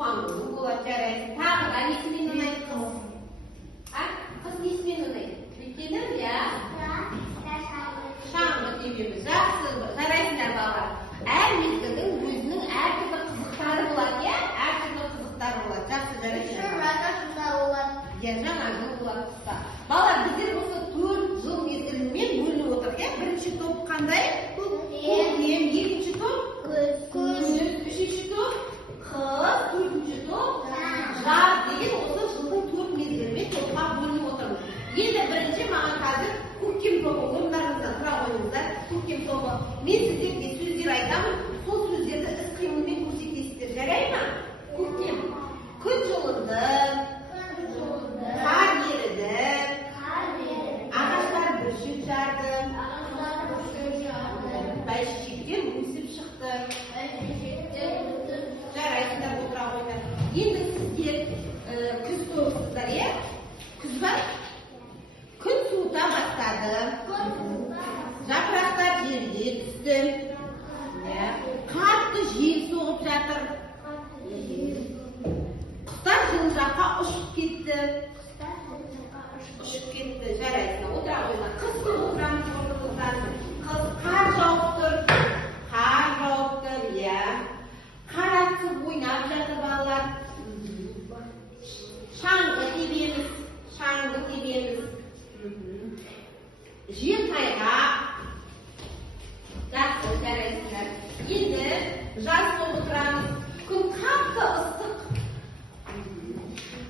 туған күнің болады, жарайсың. Тағы да несімен ұнайды қыз? Қыз несімен ұнайды? Өйткені, шаңғы тебеміз. Жақсы, жарайсыңдар балалар. Әр мезгілдің өзінің әртүрлі қызықтары болады, әртүрлі қызықтары болады. Жақсы, жарайсыңдар. Жаңа жыл болады қыста. Балалар, біздер осы 4 жыл мезгілімен бөлініп отырық. Бірінші топ қандай? Көктем. Екінші топ? Күз. Үшінші топ? Қыс. Төртінші топ? Жаз деген осы жылдың 4 мезгілімен топқа бөлініп отырмыз. Енді бірінші маған қазір көктем тобы, орындарыңыздан тұра қойыңыздар. Көктем тобы. Мен сіздерге сөздер айтамын, сол сөздерді іс-қимылмен көрсетесіздер. Жарай ма? Көктем. Күн жылынды. Қар еріді. Ағаштар бүршік жарды. Бәйшешектер өсіп шықты. Жарайсыңдар, отыра қойыңдар. Енді сіздер күз тобысыздар, күз бар? Күн суыта бастады. Жапырақтар жерге түсті. Қатты жел соғып жатыр. Құстар жылы жаққа ұшып кетті. Жарайсыңдар, отыра қойыңдар. Қысқы отырамыз, отырғыздан. Қар жауып тұр. Қар жауып тұр, қар атып ойнап жатыр балалар. Шаңғы тебеміз. Шаңғы тебеміз. Жел тайғақ. Жақсы, жарайсыңдар. Енді жаз болып отырамыз. Күн қатты ыстық.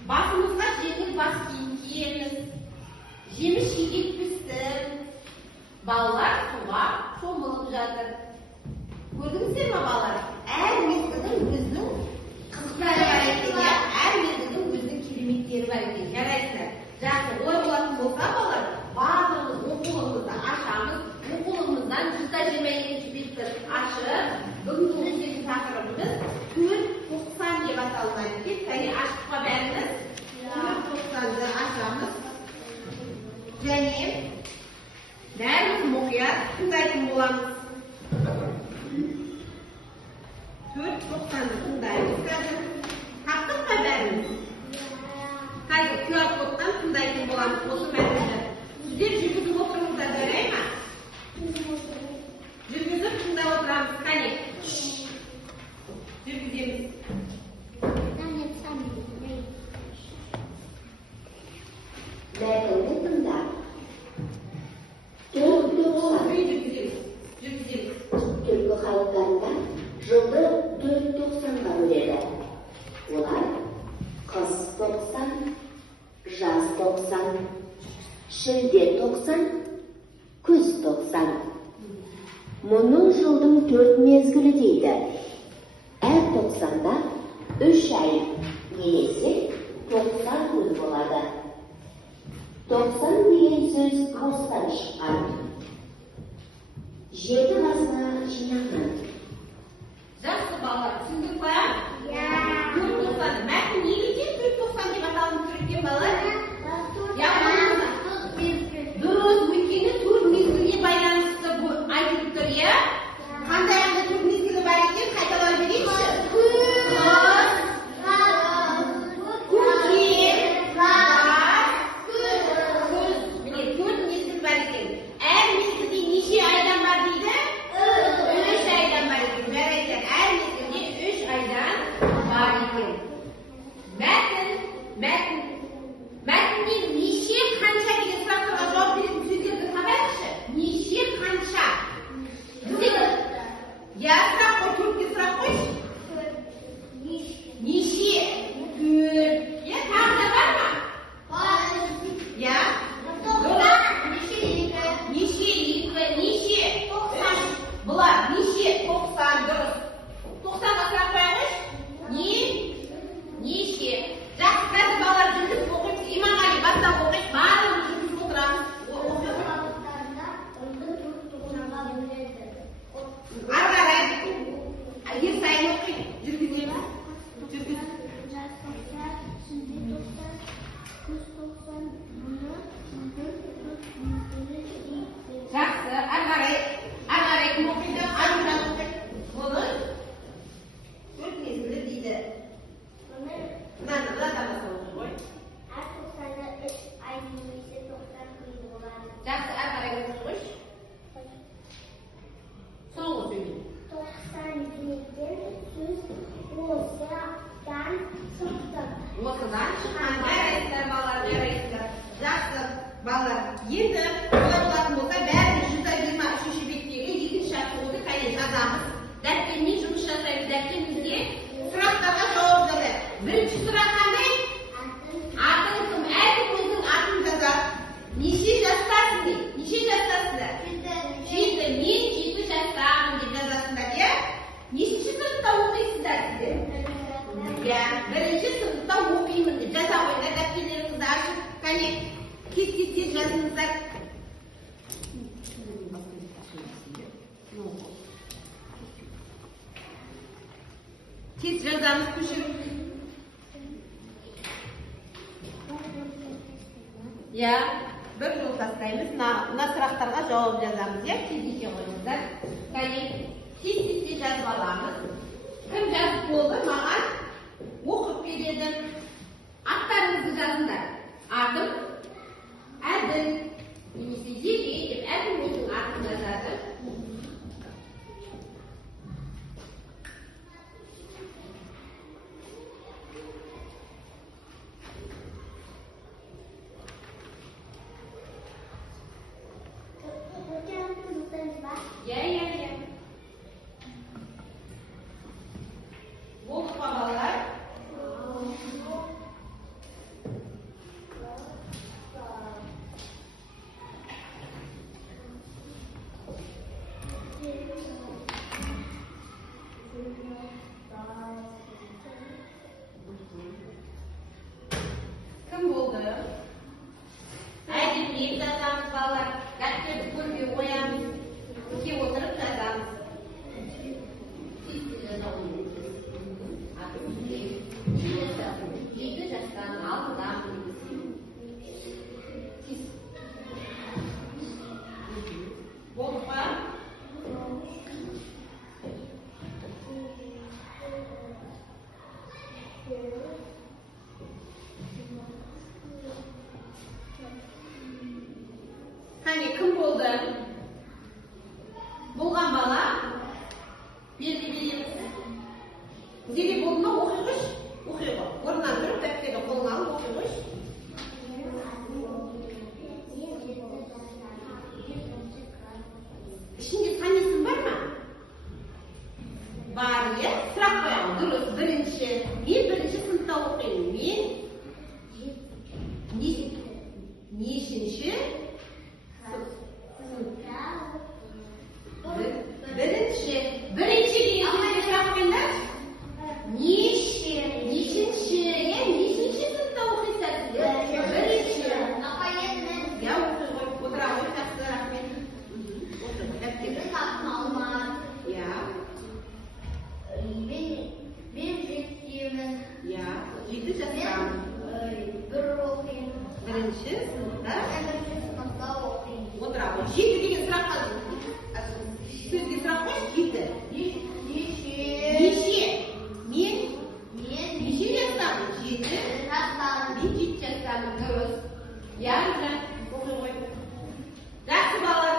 Басымызға жеңіл бас киім киеміз. Жеміс жидек пісті. Балалар суға шомылып жатыр. Көрдіңіздер ме балалар? Әр мезгілдің өзінің қызықтары бар екен, әр мезгілдің өзінің кереметтері бар екен. Жарайсыңдар. Жақсы, олай болатын болса балалар, барлығымыз оқулығымызды ашамыз. Оқулығымыздан 122 бетті ашып, бүгінгі өткен тақырыбымыз 4.90 деп аталынады екен. Кәне ашып па бәріміз? 4.90-ды ашамыз. Және бәріміз мұқият тыңдайтын боламыз. 4.90-ды тыңдаймыз қазір. Тақтық па бәріміз? Қазір QR кодтан тыңдайтын боламыз осы мәтінді. Сіздер жүргізіп отырыңыздар, жарай ма? Жүргізіп тыңдап отырамыз. Қане? Жүргіземіз. Мәтінді тыңдап. Түркі халықтарында жылды 4.90-ға бөледі. Олар қыс 90, жаз 90, шілде 90, күз 90. Мұны жылдың 4 мезгілі дейді. Әр 90-да 3 ай немесе 90 күн болады. 90 деген сөз ауыздан шыққан. Жеті басына жинаған. Жақсы балалар, түсіндік па? 4.90. Мәтін неге 4.90 деп аталынып тұр екен балалар? Дұрыс, өйткені 4 мезгілге байланысты айтылып тұр, Қандай аңда 4 мезгілі бар екен? Қайталай берейікші. Айдан ауылдан шыққан. Жарайсыздар балалар, жарайсыздар. Жақсы балалар. Енді олай болатын болса, бәрі 123-ші беттегі екінші ақылды қайда жазамыз. Дәптермен жұмыс жасаймыз. Дәптерімізге сұрақтарға жауап жазайық. Бірінші сұрақ қандай? Атын кім? Әркім өзінің атын жазады. Неше жастасың дейді? Неше жастасыңдар? 7. Мен 7 жастамын деп жазасыңдар, иә? Нешінші сыныпта оқисыздар сіздер? Иә, бірінші сыныпта оқимын деп жаза қойыңдар. Дәптерлеріңізді ашып, кәне тез жазыңыздар. Тез жазамыз, көшіріп. Иә, бір жол тастаймыз. Мына сұрақтарға жауап жазамыз, иә? Тез қойыңыздар. Кәне тез жазып аламыз. Кім жазып болды, маған оқып береді. Аттарыңызды жазыңдар. Атым Әділ, немесе Зере деп әркім өзінің атын жазады. Иә. Болды ма балалар? Кім болды? Әдемілеп жазамыз балалар. Дәптерді көрмей қоямыз. Кеп отырып жазамыз. Жеті жастан алтыдамын. Болды ма? Қане, кім болды? Болған бала? Белгі береміз. Зере болды ма? Оқи қойшы. Оқи қой. Орнынан тұрып, дәптерді қолыңа алып оқи қойшы. Ішінде санесің бар ма? Бар, иә? Сұрақ қоямын. Дұрыс, бірінші. Мен бірінші сыныпта оқимын. Мен нешінші? Бірінші деген сөзді сұрақ қойыңдар. Нешінші сыныпта оқисыздар сіздер? Бірінші. Я оқи ғой. Отыра ғой, жақсы, рахмет. Оқи ғой, дәптерді. Иә. Мен жетемін. Иә, 7 жастамын. Бірінші сыныпта отыра ғой. 7 деген сұраққа сөзге сұрақ қой. 7. Неше? Мен неше жастамын? 7. Мен 7 жастамын. Дұрыс. Иә, оқи ғой. Жақсы балалар.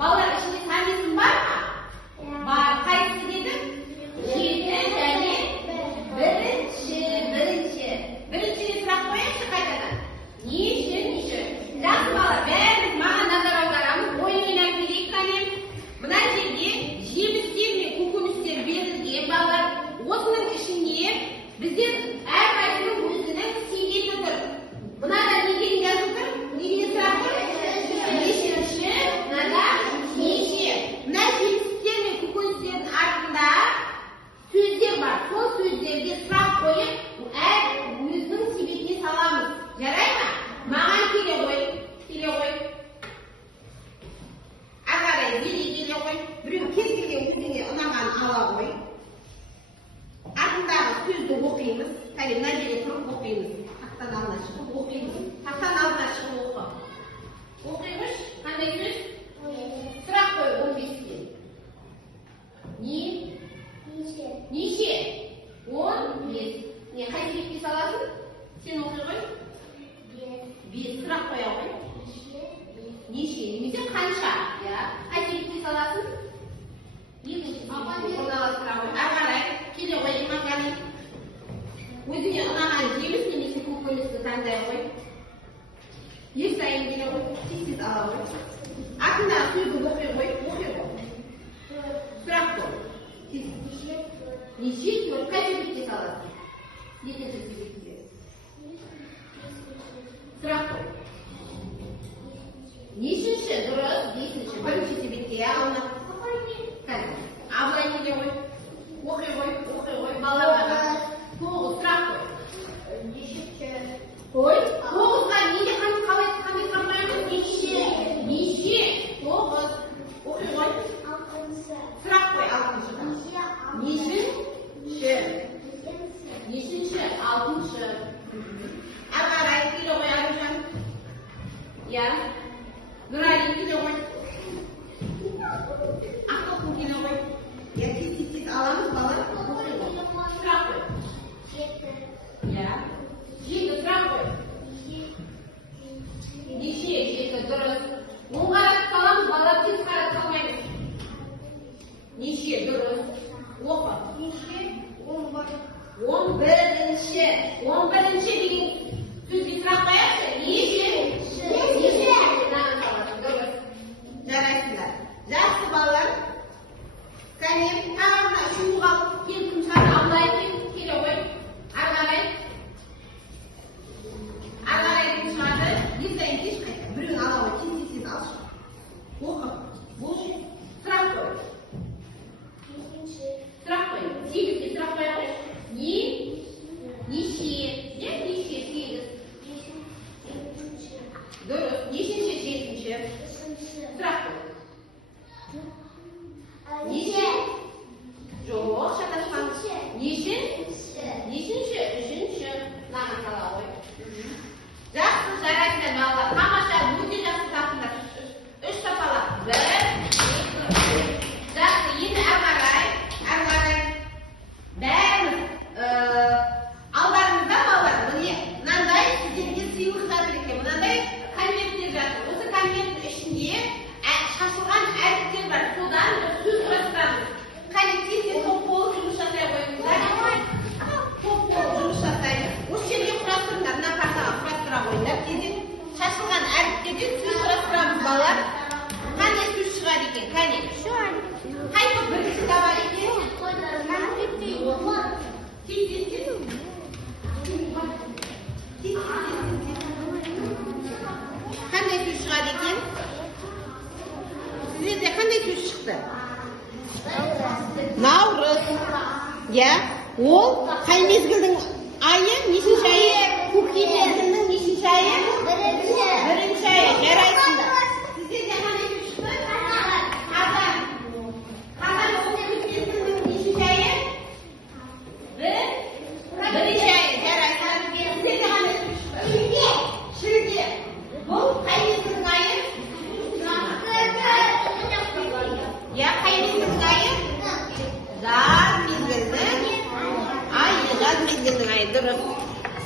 Балалар, ішінде санесің бар ма? Бар. Қайсысы дедің? 7 және бірінші. Біріншіге сұрақ қояйыншы қайтадан. Неше? Жақсы балалар, бәріміз маған назар аударамыз. Ойынмен әңгімелейік қане. Мына жерде жемістер мен көкөністер берілген балалар. Осының ішінде біздер әрқайсының өзінің себебі тұр. Мынада не деген жазып тұр? Не деген сұрақ тұр? Нешінші? Мынада неше? Мына жемістер мен көкөністердің артында сөздер бар. Сол сөздерге сұрақ қойып, әр өзінің себебіне саламыз. Жарай ма? Маған келе ғой. Ағарай, Зере келе ғой. Біреу кез келген өзіңе ұнаған ала ғой. Артындағы сөзді оқимыз. Кәне, мына жерге тұрып оқимыз. Тақтан алдына шығып оқимыз. Тақтан алдына шығып оқы. Оқи қойш. Қандай сөз? Сұрақ қой 15-тен. Неше? 15. Не, қай себепке саласың? Сен оқи қой. 5. Сұрақ қоя ғой. Неше? Немесе қанша? Қай себепке саласың? Екінші. таңдай қой. Еш сайын келе қой, тез ала қой. Артындағы сөзді оқи қой. Сұрақ қой. Неше төрт қай себепке саласың? Екінші себепке. Сұрақ қой. Нешінші дұрыс, бесінші, бірінші себепке алынады. Абылай келе қой. Оқи қой, балаларға. Тоғыз, сұрақ қой. Қой, тоғызға неде қандай сұрақтаймыз? Неше, тоғыз. Оқи қой. Сұрақ қой, алтыншыға. Нешінші, алтыншы. Ары қарай келе қой, Аружан. Я. Нұрали келе қой. Ақтоқым келе қой. Я тез аламыз, балалар. Сұрақ қой. Я. Жеті, сұрақ қой. Неше, жеті, дұрыс. Он қаратып саламыз, балалар тез қаратып салмаймыз. Неше, дұрыс. Оқы. Он бірінші деген сөзге сұрақ қояйықшы. Неше? Дұрыс. Жарайсыңдар. Жақсы балалар. Кәне, тағамда үшінші қалып келдім шығады. Абылай келе қой. Ары қарай келіп шығады. Естайын кеш қайта. Біреуін ала қой. Тез алшы. Оқы. Болшы. Сұрақ қой. Сұрақ қой. Сегізге сұрақ қоя қой. Неше? Неше? Сегіз. Дұрыс. Нешінші? Жетінші. Сұрақ қой. Неше? Жоқ, шаташқан. Неше? Нешінші? Үшінші. Мынаны сала қой. Жақсы, жарайсыңдар балалар. Тамаша, өте жақсы таптыңдар. Үш сапалап. Бір, екі, үш. Жақсы, енді ары қарай. Бәріміз алдарыңызда балалар. Міне, мынандай сіздерге сыйлық жатыр екен. Мынандай конверттер жатыр. Осы конверттің ішінде шашылған әріптер бар. Содан сөз құрастырамыз. Қане тез топ болып жұмыс жасай қойыңыздар. Топ болып жұмыс жасаймыз. Осы жерге құрастырыңдар. Мына партаға құрастыра қойыңдар. Тезден шашылған әріптерден сөз құрастырамыз балалар. Қане сөз шығады екен? Қане? Қай топ біріншісі бар екен? Қандай сөз шығады екен? Сіздерде қандай сөз шықты? Наурыз. Я? Ол қай мезгілдің айы? Нешінші айы? Көктем мезгілінің нешінші айы? Бірінші айы. Жарайсыңдар. Сіздерде қандай сөз шықты? Қазан. Қазан ол мезгілдің нешінші айы? Бірінші айы. Жарайсыңдар. Сіздерде қандай сөз шықты? Шілде. Бұл қай мезгілдің айы? Я қай мезгілдің айы? Жаз мезгілдің айы. Дұрыс.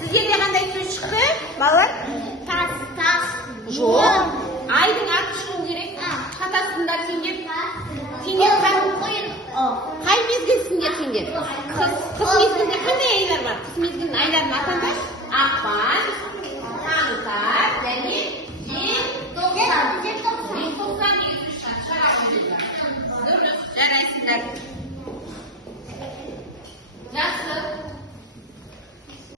Сіздерде қандай сөз шықты, балалар? Тас. Жоқ. Айдың аты шығу керек. Шатасыңдар сендер. Қай мезгілсіңдер сендер? Қыс мезгілінде қандай айлар бар? Қыс мезгілінің айларын атаңдар. Ақпан, қаңтар және желтоқсан.